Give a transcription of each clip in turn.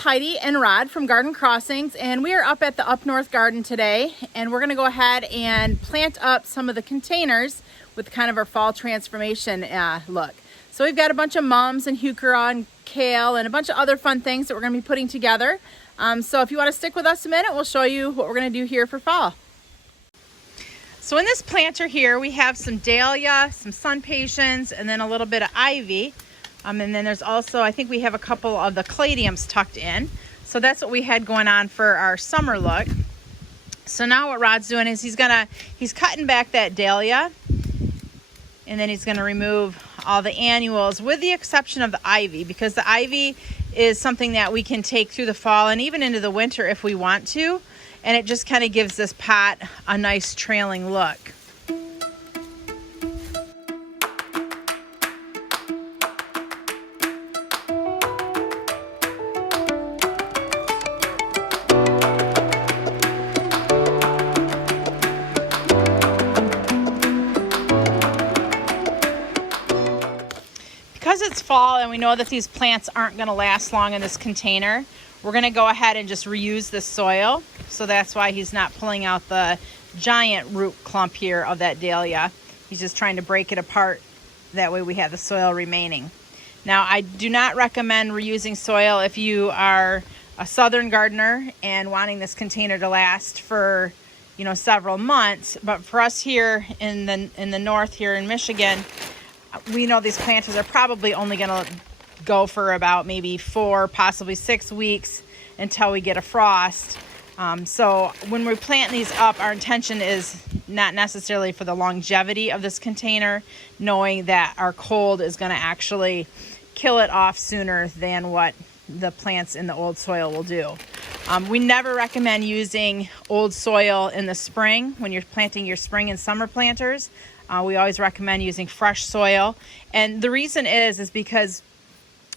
Heidi and Rod from Garden Crossings, and we are up at the Up North Garden today, and we're going to go ahead and plant up some of the containers with kind of our fall transformation look. So we've got a bunch of mums and Heuchera and Kale and a bunch of other fun things that we're going to be putting together. So if you want to stick with us a minute, we'll show you what we're going to do here for fall. So in this planter here, we have some dahlia, some sun patience, and then a little bit of ivy. And then there's also, I think we have a couple of the caladiums tucked in. So that's what we had going on for our summer look. So now what Rod's doing is he's cutting back that dahlia, and then he's gonna remove all the annuals with the exception of the ivy, because the ivy is something that we can take through the fall and even into the winter if we want to. And it just kind of gives this pot a nice trailing look. Because it's fall and we know that these plants aren't going to last long in this container, we're going to go ahead and just reuse this soil. So that's why he's not pulling out the giant root clump here of that dahlia. He's just trying to break it apart. That way we have the soil remaining. Now, I do not recommend reusing soil if you are a southern gardener and wanting this container to last for, you know, several months. But for us here in the north here in Michigan, we know these planters are probably only going to go for about maybe 4, possibly 6 weeks until we get a frost. So when we plant these up, our intention is not necessarily for the longevity of this container, knowing that our cold is going to actually kill it off sooner than what the plants in the old soil will do. We never recommend using old soil in the spring when you're planting your spring and summer planters. We always recommend using fresh soil. And the reason is because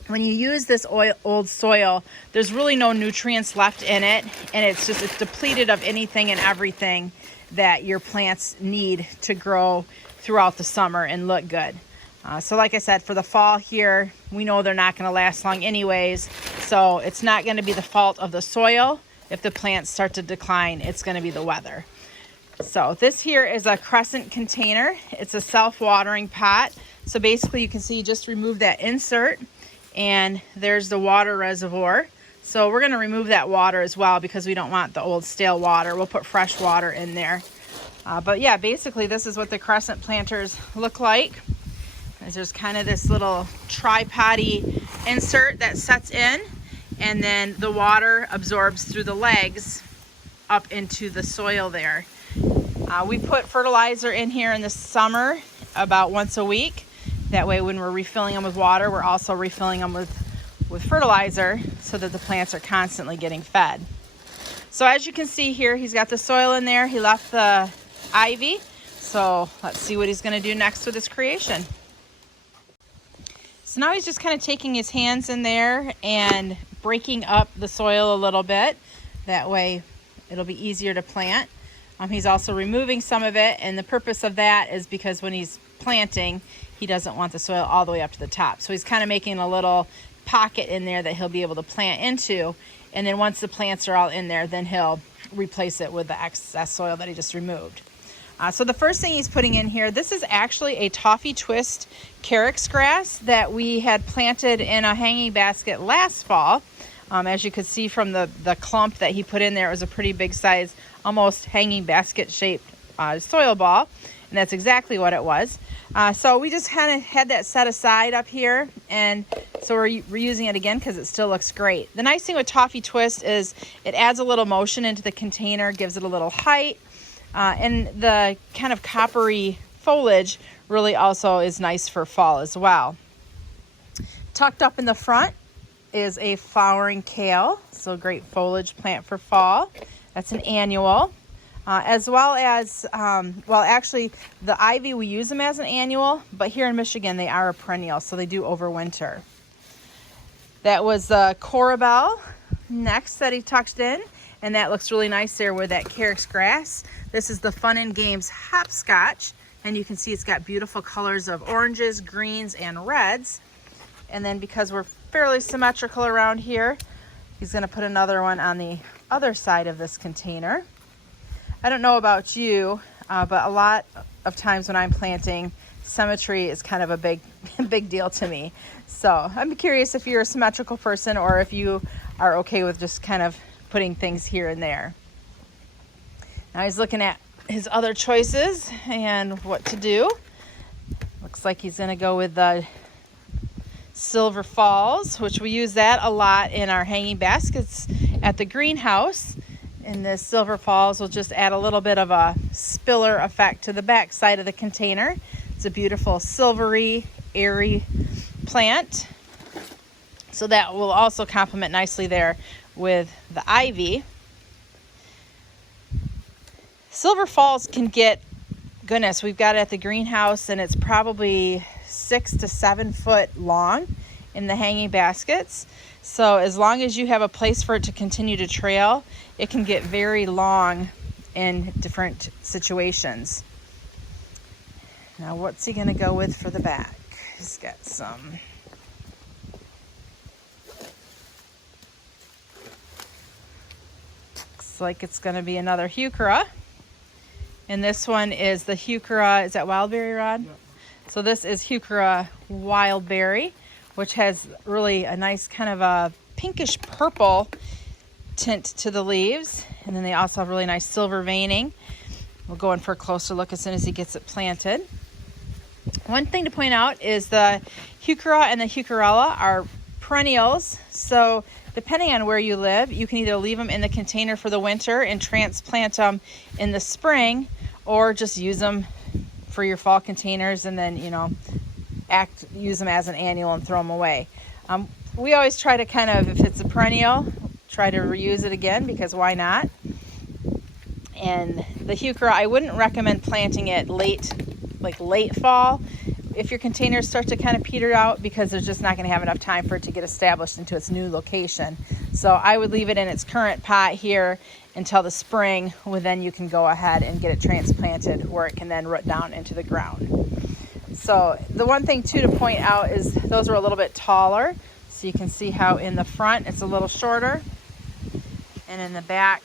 when you use this old soil, there's really no nutrients left in it, and it's depleted of anything and everything that your plants need to grow throughout the summer and look good. So like I said, for the fall here, we know they're not going to last long anyways, so it's not going to be the fault of the soil. If the plants start to decline, it's going to be the weather. So this here is a Crescent Container. It's a self-watering pot. So basically you can see, just remove that insert, and there's the water reservoir. So we're going to remove that water as well because we don't want the old stale water. We'll put fresh water in there. But yeah, basically this is what the Crescent planters look like. There's kind of this little tripod-y insert that sets in, and then the water absorbs through the legs up into the soil there. We put fertilizer in here in the summer about once a week. That way when we're refilling them with water, we're also refilling them with fertilizer so that the plants are constantly getting fed. So as you can see here, he's got the soil in there. He left the ivy. So let's see what he's going to do next with his creation. So now he's just kind of taking his hands in there and breaking up the soil a little bit. That way it'll be easier to plant. He's also removing some of it, and the purpose of that is because when he's planting, he doesn't want the soil all the way up to the top. So he's kind of making a little pocket in there that he'll be able to plant into, and then once the plants are all in there, then he'll replace it with the excess soil that he just removed. So the first thing he's putting in here, this is actually a Toffee twist Carrick's grass that we had planted in a hanging basket last fall. As you could see from the clump that he put in there, it was a pretty big size, almost hanging basket shaped soil ball, and that's exactly what it was. So we just kind of had that set aside up here, and so we're reusing it again because it still looks great. The nice thing with Toffee twist is it adds a little motion into the container, gives it a little height, and the kind of coppery foliage really also is nice for fall as well. Tucked up in the front is a flowering kale, so great foliage plant for fall. That's an annual. As well as, well, actually, the ivy, we use them as an annual, but here in Michigan, they are a perennial, so they do overwinter. That was the Corabelle next that he tucked in, and that looks really nice there with that Carrick's grass. This is the Fun and Games hopscotch, and you can see it's got beautiful colors of oranges, greens, and reds. And then because we're fairly symmetrical around here, He's going to put another one on the other side of this container. I don't know about you, but a lot of times when I'm planting, symmetry is kind of a big deal to me. So I'm curious if you're a symmetrical person or if you are okay with just kind of putting things here and there. Now he's looking at his other choices and what to do. Looks like he's going to go with the Silver Falls, which we use that a lot in our hanging baskets at the greenhouse. And this Silver Falls will just add a little bit of a spiller effect to the back side of the container. It's a beautiful silvery, airy plant. So that will also complement nicely there with the ivy. Silver Falls can get, goodness, we've got it at the greenhouse and it's probably 6 to 7 foot long in the hanging baskets. So as long as you have a place for it to continue to trail, it can get very long in different situations. Now what's he gonna go with for the back? He's got some looks like it's gonna be another Heuchera. And this one is the Heuchera, is that wildberry, Rod? Yep. So this is Heuchera wildberry, which has really a nice kind of a pinkish purple tint to the leaves. And then they also have really nice silver veining. We'll go in for a closer look as soon as he gets it planted. One thing to point out is the Heuchera and the Heucherella are perennials. So depending on where you live, you can either leave them in the container for the winter and transplant them in the spring, or just use them for your fall containers and then, you know, use them as an annual and throw them away. We always try to kind of, if it's a perennial, try to reuse it again, because why not? And the Heuchera, I wouldn't recommend planting it late fall if your containers start to kind of peter out, because there's just not going to have enough time for it to get established into its new location. So I would leave it in its current pot here until the spring, when then you can go ahead and get it transplanted where it can then root down into the ground. So the one thing too to point out is those are a little bit taller. So you can see how in the front it's a little shorter, and in the back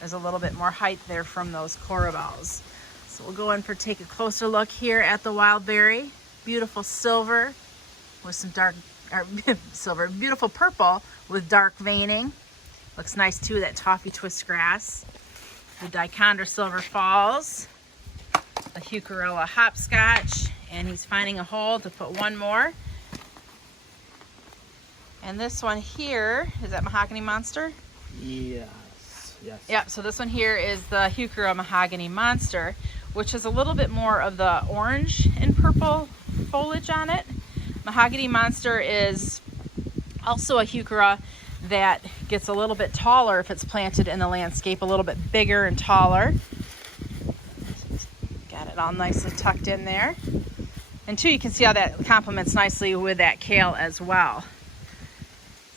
there's a little bit more height there from those corabels. So we'll go in for take a closer look here at the wildberry. Beautiful silver with some dark, silver, beautiful purple with dark veining. Looks nice too, that toffee twist grass. The Dichondra Silver Falls, the Heucherella hopscotch, and he's finding a hole to put one more. And this one here, is that Mahogany Monster? Yes. Yeah, so this one here is the Heuchera Mahogany Monster, which is a little bit more of the orange and purple foliage on it. Mahogany Monster is also a Heuchera that gets a little bit taller if it's planted in the landscape, a little bit bigger and taller. Got it all nicely tucked in there. And two, you can see how that complements nicely with that kale as well.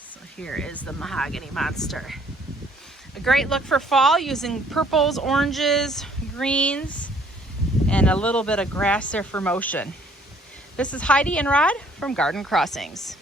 So here is the Mahogany Monster. A great look for fall, using purples, oranges, greens, and a little bit of grass there for motion. This is Heidi and Rod from Garden Crossings.